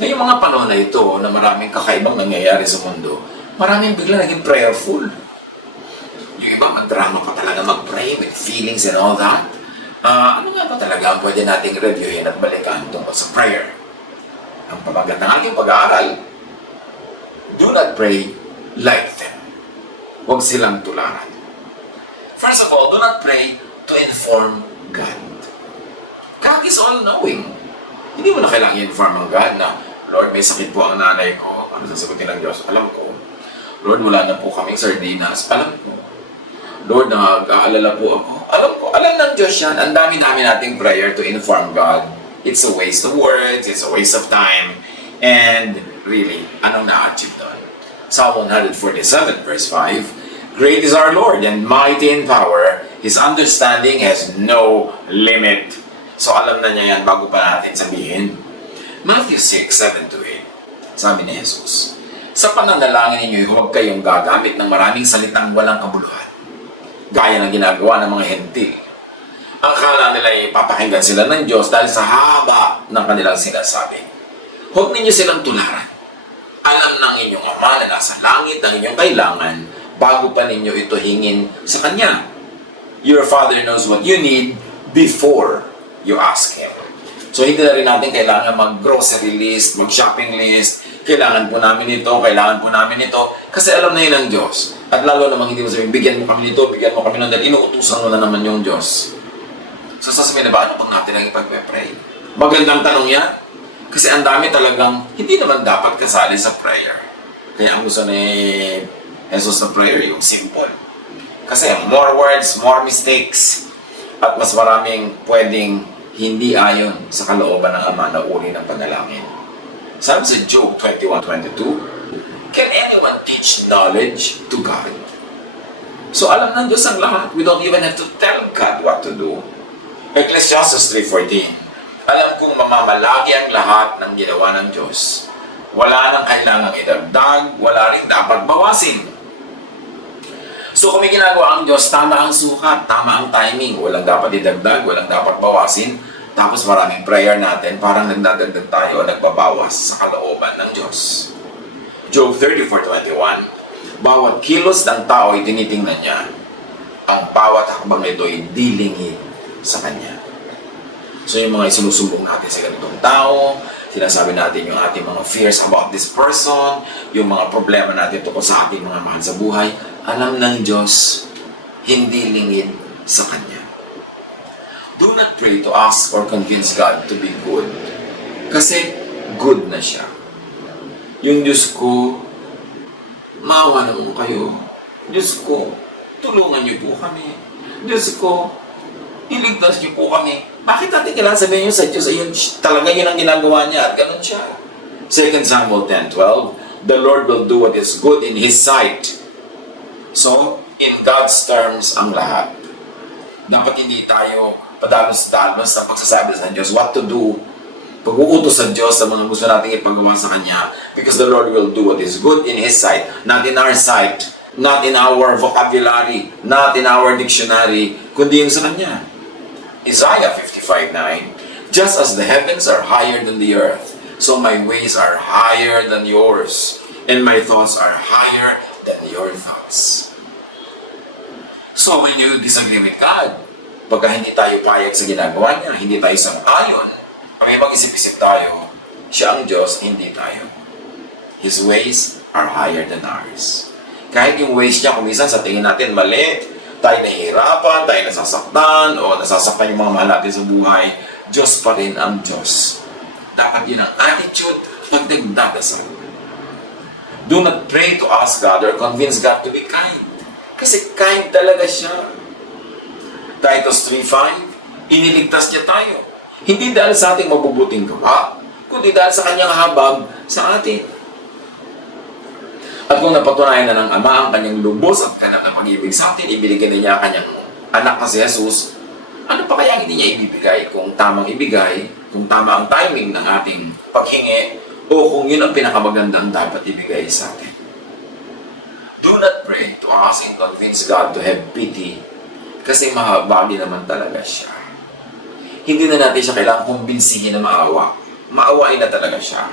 Ngayong mga panahon na ito na maraming kakaibang nangyayari sa mundo, maraming bigla naging prayerful. Yung iba, magdrama pa talaga mag-pray with feelings and all that. Ano nga ba talaga ang pwede nating reviewin at balikan tungkol sa prayer? Ang pamagat ng ating pag-aaral, do not pray like them. Huwag silang tularan. First of all, do not pray to inform God. God is all-knowing. Hindi mo na kailangan i-inform ang God na, Lord, may sakit po ang nanay ko. Ano sasagutin ng Diyos? Alam ko. Lord, wala na po kaming sardinas. Alam ko. Lord, nag-aalala po ako. Alam ko. Alam ng Diyos yan. Ang dami-dami nating prayer to inform God. It's a waste of words. It's a waste of time. And really, anong na-achieve doon? Psalm 147 verse 5, Great is our Lord and mighty in power. His understanding has no limit. So alam na niya yan bago pa natin sabihin. Matthew 6:7-8, sabi ni Jesus, sa pananalangin ninyo, huwag kayong gagamit ng maraming salitang walang kabuluhan, gaya ng ginagawa ng mga hentil. Ang akala nila ay papakinggan sila ng Diyos dahil sa haba ng kanilang sinasabi. Huwag ninyo silang tularan. Alam ng inyong Ama na nasa langit ang inyong kailangan bago pa ninyo ito hingin sa Kanya. Your Father knows what you need before you ask Him. So, hindi na rin natin kailangan mag-grocery list, mag-shopping list. Kailangan po namin ito, kailangan po namin ito. Kasi alam na yun ng Diyos. At lalo namang hindi mo sabihin, bigyan mo kami nito, bigyan mo kami nito, dahil inuutusan mo na naman yung Diyos. So, sasabihin na ba, ano po natin ang ipag-pray? Magandang tanong yan. Kasi ang dami talagang hindi naman dapat kasali sa prayer. Kaya ang gusto ni Jesus sa prayer, yung simple. Kasi more words, more mistakes, at mas maraming pwedeng hindi ayon sa kalooban ng Ama na uri ng panalangin. Sabi sa Job 21:22, Can anyone teach knowledge to God? So alam ng Diyos ang lahat. We don't even have to tell God what to do. Ecclesiastes 3:14, alam kong mamamalagi ang lahat ng ginawa ng Diyos. Wala nang kailangang idagdag, wala rin dapat bawasin. So kung may ginagawa ang Diyos, tama ang sukat, tama ang timing. Walang dapat idagdag, walang dapat bawasin. Tapos maraming prayer natin, parang nagdadagdag tayo o nagbabawas sa kalooban ng Diyos. Job 34:21, bawat kilos ng tao ay tinitingnan niya. Ang bawat hakbang nito ay dilingid sa Kanya. So yung mga isinusumbong natin sa ganitong tao, sinasabi natin yung ating mga fears about this person, yung mga problema natin tungkol sa ating mga mahal sa buhay, alam ng Diyos, hindi lingid sa Kanya. Do not pray to ask or convince God to be good. Kasi good na siya. Yung Diyos ko, maawa naman kayo. Diyos ko, tulungan niyo po kami. Diyos ko, iligtas niyo po kami. Bakit natin kailangan sabihin niyo sa Diyos, ayun, talaga yun ang ginagawa niya at ganun siya. 2 Samuel 10:12, the Lord will do what is good in His sight. So, in God's terms ang lahat. Dapat hindi tayo padalos-dalos ng pagsasabi sa Diyos what to do. Pag-uutos sa Diyos sa mga gusto nating ipagawa sa Kanya, because the Lord will do what is good in His sight, not in our sight, not in our vocabulary, not in our dictionary, kundi yung sa Kanya. Isaiah 55:9, just as the heavens are higher than the earth, so my ways are higher than yours, and my thoughts are higher than your thoughts. So when you disagree with God, pagka hindi tayo payag sa ginagawa niya, hindi tayo sang-ayon, may mag-isip-isip tayo, siya ang Diyos, hindi tayo. His ways are higher than ours. Kahit yung ways niya, kung minsan sa tingin natin mali, tayo nahihirapan, tayo nasasaktan, o nasasaktan yung mga mahal natin sa buhay, Diyos pa rin ang Diyos. Dapat yun ang attitude pag nagdadasal. Do not pray to ask God or convince God to be kind. Kasi kind talaga siya. Titus 3:5, iniligtas niya tayo. Hindi dahil sa ating mabubuting gawa, kundi dahil sa Kanyang habag sa atin. At kung napatunayan na ng Ama ang Kanyang lubos at kanang pag-ibig sa atin, ibigay niya ang Kanyang anak na si Jesus, ano pa kaya hindi niya ibibigay kung tamang ibigay, kung tama ang timing ng ating paghingi, o kung yun ang pinakamagandang dapat ibigay sa atin. Do not pray to ask and convince God to have pity, kasi mahabagi naman talaga siya. Hindi na natin siya kailangang kumbinsihin na maawa. Maawain na talaga siya.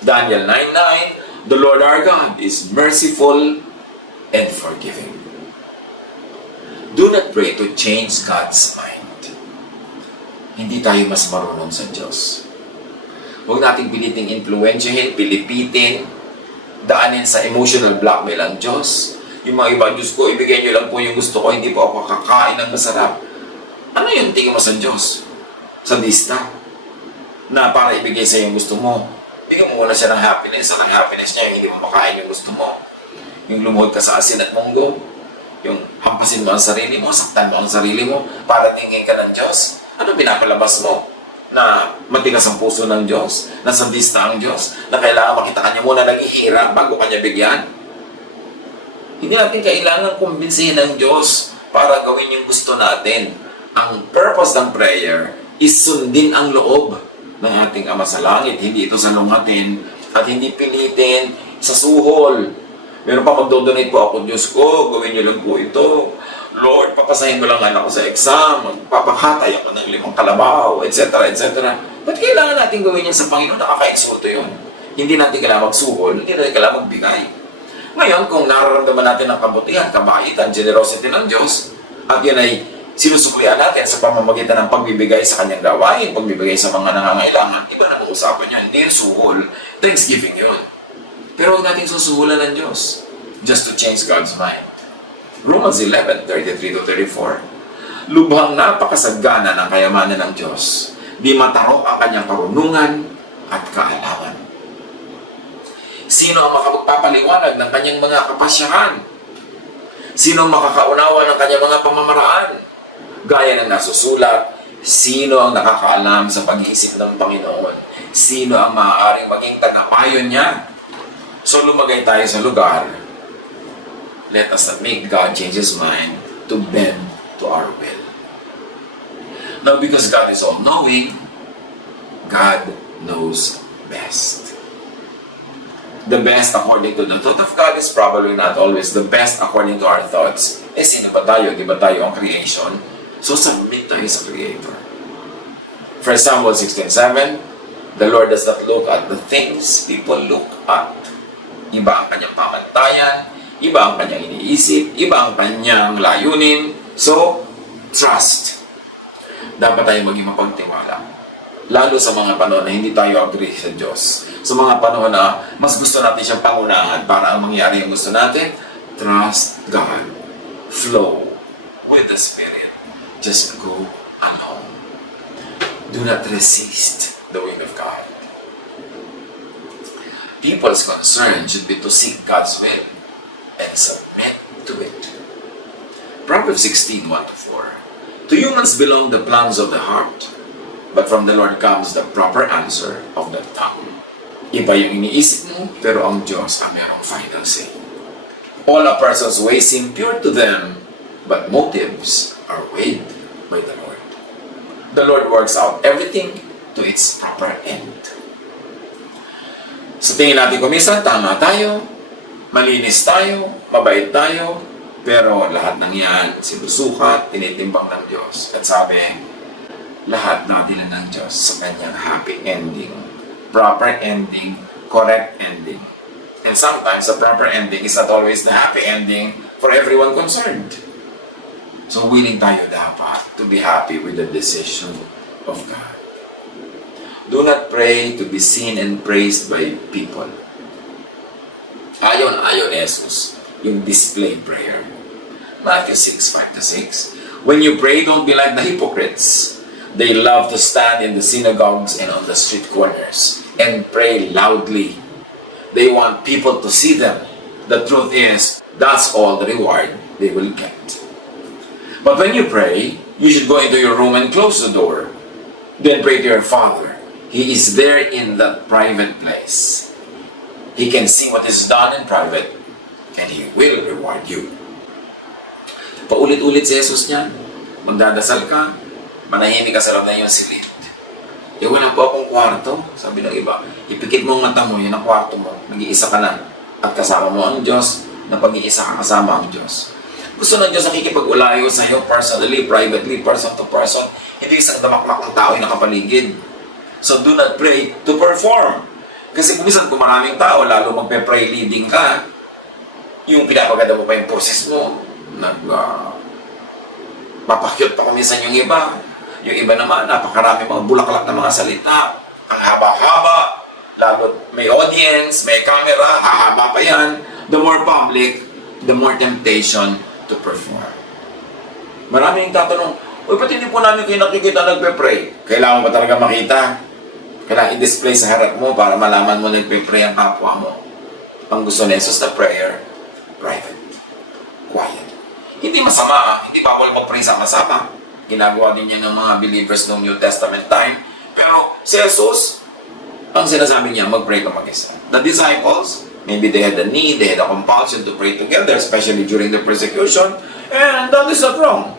Daniel 9:9, the Lord our God is merciful and forgiving. Do not pray to change God's mind. Hindi tayo mas marunong sa Diyos. Huwag nating piliting influensyahin, pilipitin, daanin sa emotional blackmail ang Diyos. Yung mga iba, Diyos ko, ibigay niyo lang po yung gusto ko, hindi po ako kakain ng masarap. Ano yung tingin mo sa Diyos? Sadista? Na para ibigay sa yung gusto mo. Bigyan mo muna siya ng happiness. Ang happiness niya, yung hindi mo makain yung gusto mo. Yung lumuhod ka sa asin at munggo. Yung hampasin mo ang sarili mo, saktan mo ang sarili mo, para tingin ka ng Diyos. Ano pinapalabas mo? Na matigas ang puso ng Diyos, na sadista ang Diyos, na kailangan makita ka niya muna naghihirap bago ka niya bigyan. Hindi natin kailangan kumbinsihin ng Diyos para gawin yung gusto natin. Ang purpose ng prayer is sundin ang loob ng ating Ama sa Langit. Hindi ito salungatin at hindi pilitin sa suhol. Meron pa magdodonate po ako, Diyos ko, gawin niyo lang po ito. Lord, papasahin mo lang anak ko sa exam, magpapakatay ako ng 5 kalabaw, etc., etc. Ba't kailangan natin gawin yan sa Panginoon? Nakaka-exulto yun. Hindi natin kailangan magsuhol, hindi natin kailangan magbigay. Ngayon, kung nararamdaman natin ang kabutihan, kabaitan, generosity ng Diyos, at yan ay sinusuklian natin sa pamamagitan ng pagbibigay sa kanyang gawain, pagbibigay sa mga nangangailangan, iba na ang usapan niya, hindi yung suhol. Thanksgiving yun. Pero huwag natin susuhulan ng Diyos just to change God's mind. Romans 11:33-34. Lubhang napakasagana ng kayamanan ng Diyos. Di matarok ang kanyang karunungan at kaalaman. Sino ang makapagpapaliwanag ng kanyang mga kapasyahan? Sino ang makakaunawa ng kanyang mga pamamaraan? Gaya ng nasusulat, sino ang nakakaalam sa pag-iisip ng Panginoon? Sino ang maaaring maging tagapayo niya? So lumagay tayo sa lugar. Let us not make God change His mind to bend to our will. Now, because God is all-knowing, God knows best. The best according to the thought of God is probably not always the best according to our thoughts. Eh, sino ba tayo? Di ba tayo ang creation? So, submit tayo sa Creator. 1 Samuel 16:7, the Lord does not look at the things people look at. Iba ang kanyang pamantayan, iba ang kanyang iniisip, iba ang kanyang layunin. So, trust. Dapat tayo maging mapagtiwala. Lalo sa mga panahon na hindi tayo agree sa Diyos. Sa mga panahon na mas gusto natin siyang pangunahan para ang mangyari ang gusto natin, trust God. Flow with the Spirit. Just go along. Do not resist the will of God. People's concern should be to seek God's will and submit to it. Proverbs 16:1-4. To humans belong the plans of the heart, but from the Lord comes the proper answer of the tongue. Iba yung iniisip mo, pero ang Diyos ang merong final say. All a person's ways seem pure to them, but motives are weighed by the Lord. The Lord works out everything to its proper end. Sa tingin natin kuminsan, tama tayo, malinis tayo, mabait tayo, pero lahat ng yan, sinusukat, tinitimbang ng Diyos. At sabi, lahat natin ng Diyos sa kanyang happy ending, proper ending, correct ending. And sometimes, the proper ending is not always the happy ending for everyone concerned. So, willing tayo dapat to be happy with the decision of God. Do not pray to be seen and praised by people. Ayaw ni Jesus, yung display prayer. Matthew 6:5-6. When you pray, don't be like the hypocrites. They love to stand in the synagogues and on the street corners and pray loudly. They want people to see them. The truth is, that's all the reward they will get. But when you pray, you should go into your room and close the door. Then pray to your Father. He is there in that private place. He can see what is done in private, and He will reward you. Paulit-ulit si Jesus niya. Magdadasal ka, manahimik ka sa loob na iyong silid. Eh, wala po akong kwarto. Sabi ng iba, ipikit mo ang mata mo, yun ang kwarto mo. Nag-iisa ka na. At kasama mo ang Diyos, na pag-iisa ka kasama ang Diyos. Gusto ng Diyos nakikipag-ulayo sa iyo personally, privately, person to person. Hindi isang damakmak ng tao yung nakapaligid. So do not pray to perform. Kasi kung minsan kung maraming tao, lalo magpe-pray leading ka, yung pinapaganda mo pa yung process mo, papakyot pa kung minsan yung iba. Yung iba naman, napakarami mga bulaklak na mga salita. Ang haba-haba. Lalo may audience, may camera, hahaba pa yan. The more public, the more temptation to perform. Maraming tatanong, uy, ba't hindi po namin kayo nakikita nagpe-pray? Kailangan ba talaga makita? Kailangan i-display sa harap mo para malaman mo nagpe-pray ang kapwa mo. Ang gusto ni Jesus na prayer, private. Quiet. Hindi masama, hindi bawal mag-pray sama-sama. Ginagawa din yan ng mga believers ng New Testament time. Pero si Jesus, ang sinasabi niya, mag-pray ka mag-isa. The disciples, maybe they had a need, they had a compulsion to pray together, especially during the persecution, and that is not wrong.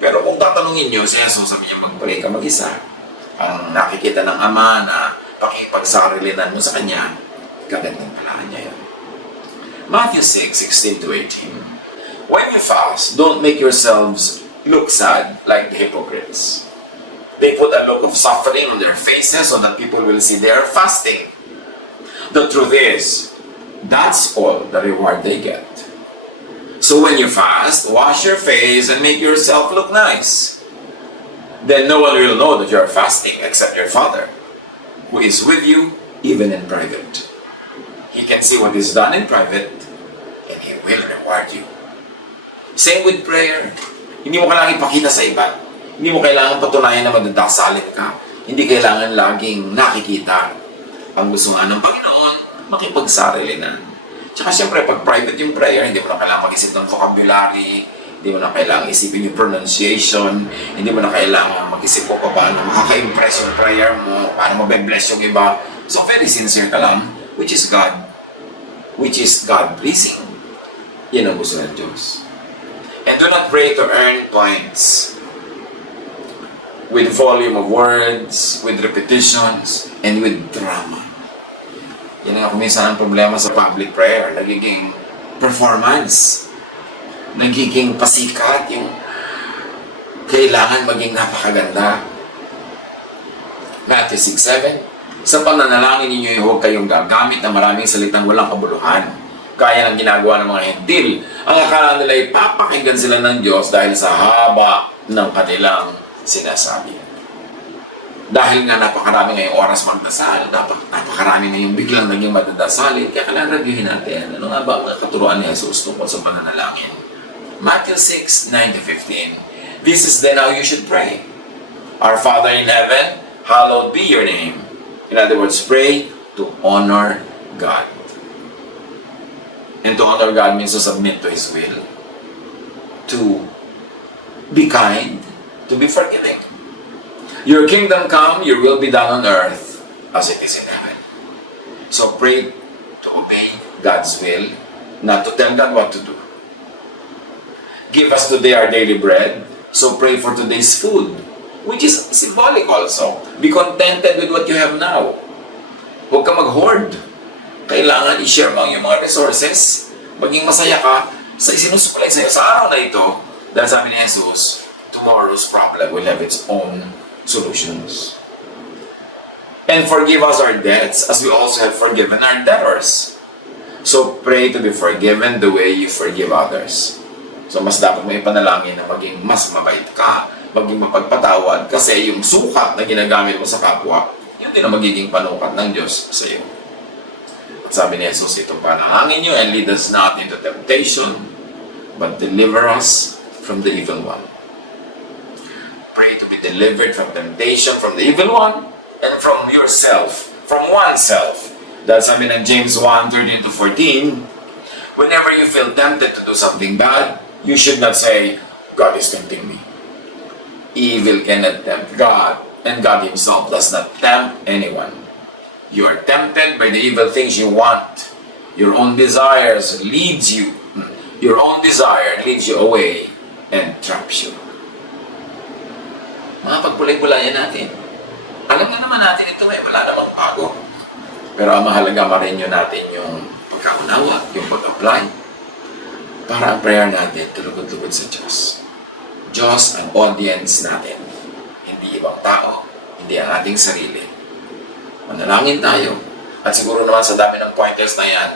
Pero kung tatanungin niyo, si Jesus sabi niya, mag-pray ka mag-isa. Ang nakikita ng Ama na pakipagsarilinan mo sa Kanya, kagandang palaan niya yun. Matthew 6:16-18. When you fast, don't make yourselves look sad like the hypocrites. They put a look of suffering on their faces so that people will see they are fasting. The truth is, that's all the reward they get. So when you fast, wash your face and make yourself look nice. Then no one will know that you are fasting except your Father, who is with you even in private. He can see what is done in private and He will reward you. Same with prayer. Hindi mo kailangan ipakita sa iba. Hindi mo kailangan patunayan na magdadasalit ka. Hindi kailangan laging nakikita. Ang gusto nga ng Panginoon, makipagsarili na. Tsaka siyempre, pag private yung prayer, hindi mo na kailangan mag-isip ng vocabulary, hindi mo na kailangan isipin yung pronunciation, hindi mo na kailangan mag-isip ko paano makaka-impress yung prayer mo, paano mabe-bless yung iba. So, very sincere ka lang, which is God-pleasing. Yan ang gusto ng Diyos. And do not pray to earn points with volume of words, with repetitions, and with drama. Yan nga kuminsan ang problema sa public prayer. Nagiging performance. Nagiging pasikat. Yung kailangan maging napakaganda. Matthew 6:7. Sa pananalangin ninyo, huwag kayong gagamit ng maraming salitang walang kabuluhan. Kaya ng ginagawa ng mga hentil. Ang akala nila ay papakinggan sila ng Diyos dahil sa haba ng kanilang sinasabi. Dahil nga napakarami ngayong oras magdasal, napakarami ngayong biglang naging madadasalin, kaya kailangan reviewin natin. Ano nga ba ang katuruan ni Jesus tungkol sa pananalangin? Matthew 6:9-15. This is then how you should pray. Our Father in heaven, hallowed be your name. In other words, pray to honor God. And to honor God means to submit to His will. To be kind, to be forgiving. Your kingdom come, your will be done on earth as it is in heaven. So pray to obey God's will, not to tell God what to do. Give us today our daily bread, so pray for today's food, which is symbolic also. Be contented with what you have now. Huwag ka mag-hoard. Kailangan i-share mo ang iyong mga resources. Maging masaya ka sa isinusukulay sa'yo sa araw na ito. Dahil sabi ni Jesus, tomorrow's problem will have its own solutions. And forgive us our debts as we also have forgiven our debtors. So pray to be forgiven the way you forgive others. So mas dapat mo ipanalangin na maging mas mabait ka, maging mapagpatawad, kasi yung sukat na ginagamit mo sa kapwa, yun din ang magiging panukat ng Diyos sa iyo. At sabi ni Jesus, itong panalangin nyo, and lead us not into temptation, but deliver us from the evil one. Pray to be delivered from temptation, from the evil one, and from yourself, from oneself. Dahil sabi ng James 1:13-14, whenever you feel tempted to do something bad, you should not say, God is tempting me. Evil cannot tempt God, and God Himself does not tempt anyone. You are tempted by the evil things you want. Your own desire leads you away and traps you. Mga pagpulay-pulayan natin. Alam na naman natin ito, wala namang bago. Pero ang mahalaga marinyo natin yung pagkaunawa, yung pag-apply, para ang prayer natin tulugod-lugod sa Diyos. Diyos ang audience natin. Hindi ibang tao, hindi ang ating sarili. Manalangin tayo. At siguro naman sa dami ng pointers na yan,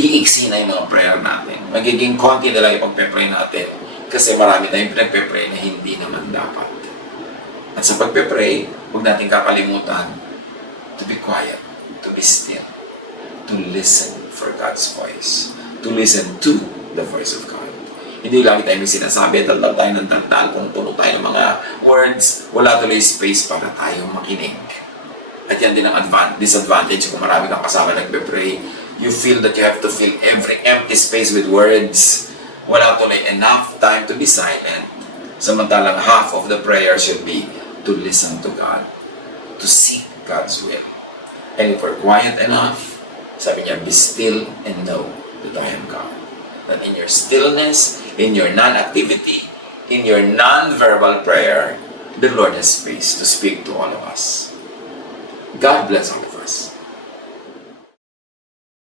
iiksi na yung mga prayer natin. Magiging konti na lang yung pagpe-pray natin kasi marami tayong pinagpe-pray na hindi naman dapat. At sa pagpe-pray, huwag natin kakalimutan to be quiet, to be still, to listen for God's voice, to listen to the voice of God. Hindi lagi tayo may sinasabi, daldal tayo ng daldal, kung puno tayo ng mga words, wala tuloy space para tayong makinig. At yan din ang disadvantage kung marami kang kasama nagpe-pray. You feel that you have to fill every empty space with words. Wala tuloy enough time to be silent. Samantalang half of the prayer should be to listen to God, to seek God's will. And if we're quiet enough, sabi niya, be still and know that I am God. That in your stillness, in your non-activity, in your non-verbal prayer, the Lord has space to speak to all of us. God bless all of us.